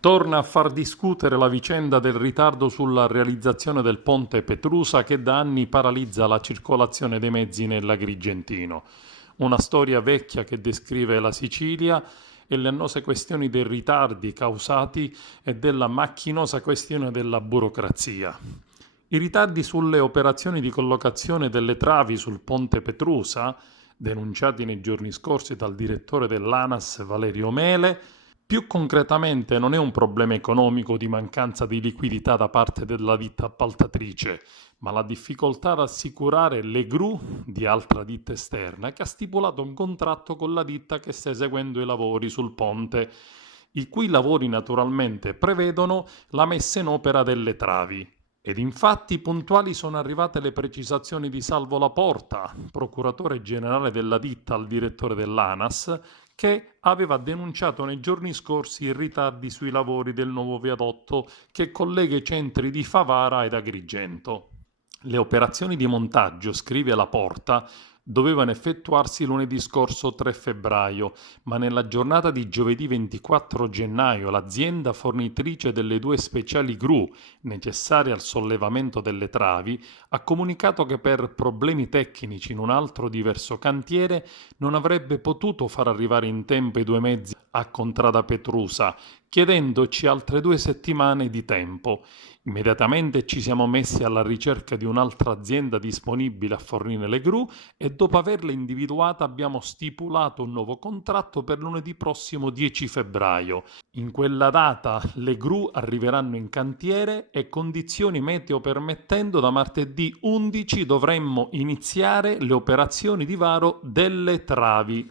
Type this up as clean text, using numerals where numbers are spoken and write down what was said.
Torna a far discutere la vicenda del ritardo sulla realizzazione del ponte Petrusa che da anni paralizza la circolazione dei mezzi nell'Agrigentino. Una storia vecchia che descrive la Sicilia e le annose questioni dei ritardi causati e della macchinosa questione della burocrazia. I ritardi sulle operazioni di collocazione delle travi sul ponte Petrusa, denunciati nei giorni scorsi dal direttore dell'ANAS Valerio Mele, più concretamente non è un problema economico di mancanza di liquidità da parte della ditta appaltatrice, ma la difficoltà ad assicurare le gru di altra ditta esterna che ha stipulato un contratto con la ditta che sta eseguendo i lavori sul ponte, i cui lavori naturalmente prevedono la messa in opera delle travi. Ed infatti puntuali sono arrivate le precisazioni di Salvo Laporta, procuratore generale della ditta al direttore dell'ANAS, che aveva denunciato nei giorni scorsi i ritardi sui lavori del nuovo viadotto che collega i centri di Favara ed Agrigento. Le operazioni di montaggio, scrive Laporta, dovevano effettuarsi lunedì scorso 3 febbraio, ma nella giornata di giovedì 24 gennaio l'azienda fornitrice delle due speciali gru necessarie al sollevamento delle travi ha comunicato che per problemi tecnici in un altro diverso cantiere non avrebbe potuto far arrivare in tempo i due mezzi a Contrada Petrusa, chiedendoci altre 2 settimane di tempo. Immediatamente ci siamo messi alla ricerca di un'altra azienda disponibile a fornire le gru e dopo averla individuata abbiamo stipulato un nuovo contratto per lunedì prossimo 10 febbraio. In quella data le gru arriveranno in cantiere e condizioni meteo permettendo da martedì 11 dovremmo iniziare le operazioni di varo delle travi.